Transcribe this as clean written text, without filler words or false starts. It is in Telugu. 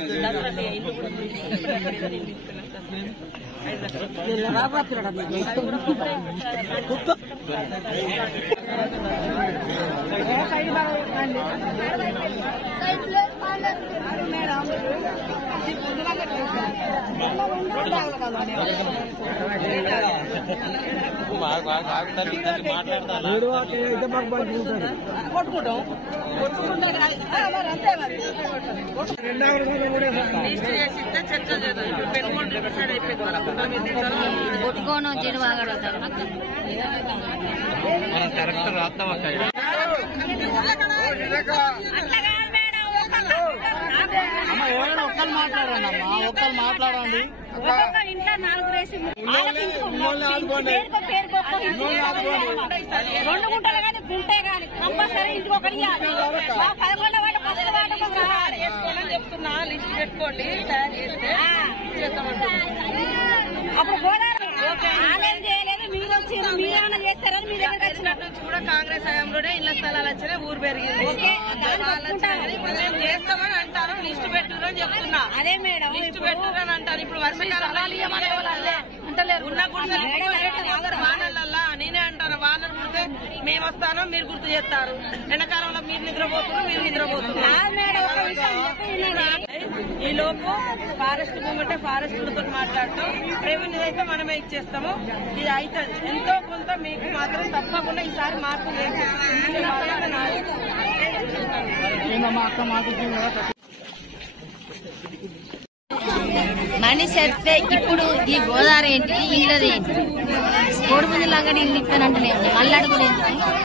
దసరా ఇల్లు కూడా కొట్టుకోను చెడు వాగడు కరెక్ట్ రాస్తాం అమ్మ ఎవరైనా ఒక్కరు మాట్లాడండి అమ్మా ఒక్కరు మాట్లాడండి ఇంట్లో 4 రేసి 2 గుంటలు కానీ గుంటే కానీ కంపల్సరీ ఇంటికి ఒకటి చెప్తున్నా లిస్ట్ పెట్టుకోండి తయారు చేస్తే అప్పుడు గోదావరి ఆలయం చేయలేదు మీరు వచ్చి మీరేమన్నా చేస్తారని మీ దగ్గర వచ్చినట్టు నుంచి కూడా కాంగ్రెస్ హయాంలోనే ఇళ్ల స్థలాలు వచ్చినాయి ఊరు పెరిగింది మేము చేస్తామని అంటారు లిస్ట్ పెట్టుకుని చెప్తున్నా అదే మేడం లిస్ట్ పెట్టుకుని అంటారు ఇప్పుడు వర్షకాలం ఉన్న గుడిసెలు వానలల్లా నేనే అంటాను వానలు కుడితే మేము వస్తాను మీరు గుర్తు చేస్తారు ఎండాకాలంలో మీరు నిద్రపోతున్నారు మీరు నిద్రపోతున్నారు ఈ లోపు ఫారెస్ట్ భూమి అంటే ఫారెస్ట్లతో మాట్లాడతాం రెవెన్యూ అయితే మనమే ఇచ్చేస్తాము ఇది అవుతుంది ఎంతో కొంత మీకు మాత్రం తప్పకుండా ఈసారి మార్పు మనిషి వస్తే ఇప్పుడు ఈ గోదావరి ఏంటి ఇల్లది ఏంటి కోడిపుంజులు అంగడి ఇల్లు ఇస్తానంటే మళ్ళీ అడుగులు ఏంటి